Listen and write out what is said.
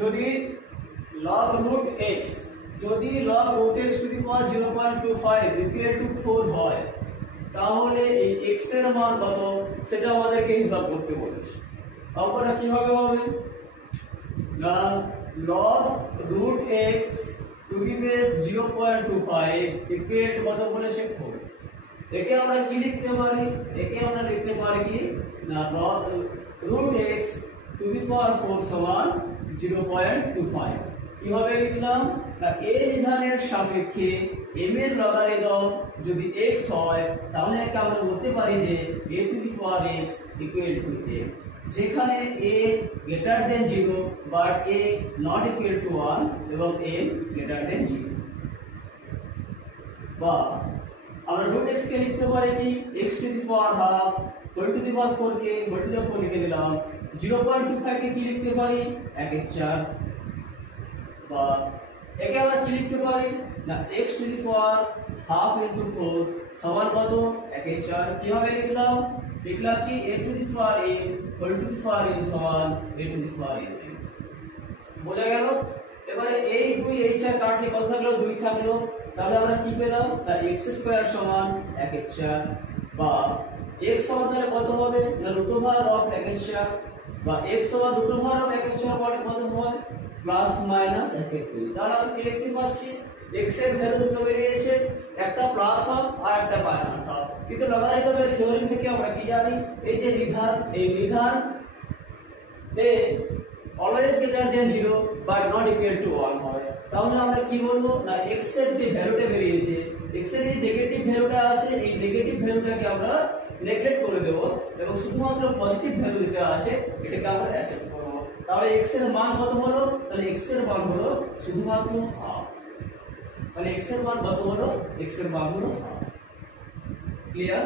যদি log root x যদি log root x to the power 0.25 equal to 4 হয় তাহলে এই x এর মান কত সেটা আমাদেরকে হিসাব করতে বলেছে। অঙ্কটা কিভাবে হবে না log root x to the base 0.25 equal to কত বলেছে 4। একে আমরা কি লিখতে পারি একে আমরা লিখতে পারি কি না log root x to the power 4 সমান 0.25। কিভাবে লিখলাম না a বিধানের সাপেক্ষে m এর লগারিদম যদি x হয় তাহলে একে আমরা বলতে পারি যে a to the power x equal to m, যেখানে a greater than 0 but a not equal to 1 এবং m গ্রেটার দেন 0। বা আমরা root x কে লিখতে পারি কি x to the power half whole to the power 4 কে হোল টু দি পাওয়ার 4 লিখে দিলাম। 0.25 কে কি লিখতে পারি 1 এর 4। বা একে আমরা কি লিখতে পারি না x to the power half into 4 সমান কত 1 এর 4। কিভাবে লিখলাম লিখলাম কি a to the power a whole to the power n সমান a to the power n। বোঝা গেল? এবারে এই 2 এই 4 কাটলে কত থাকলো 2 থাকলো, তাহলে আমরা কি পেলাম না x স্কয়ার সমান 1 এর 4। বা x সমান তাহলে কত হবে না রুট ওভার অফ 1 এর 4। বা x সমান রুট ওভার অফ 1 এর 4 বলে কত হয় প্লাস মাইনাস 1 এর 2। তাহলে আমরা কি লিখতে পাচ্ছি x এর ভ্যালু দুটো বেরিয়েছে, একটা প্লাস হাফ আর একটা মাইনাস হাফ। কিন্তু লগারিদমের থিওরেম থেকে আমরা কি জানি এই যে বিধান এই বিধান এ always greater than 0 but not equal to 1 হয়। তাহলে আমরা কি বলবো না x এর যে ভ্যালুটা বেরিয়েছে x এর এই নেগেটিভ ভ্যালুটা আছে এই নেগেটিভ ভ্যালুটাকে আমরা নেগলেক্ট করে দেব এবং শুধুমাত্র পজিটিভ ভ্যালু যেটা আছে এটাকে আমরা অ্যাকসেপ্ট করব। তাহলে x এর মান কত হলো তাহলে x এর মান হলো শুধুমাত্র হাফ। তাহলে x এর মান কত হলো x এর মান হলো হাফ। ক্লিয়ার?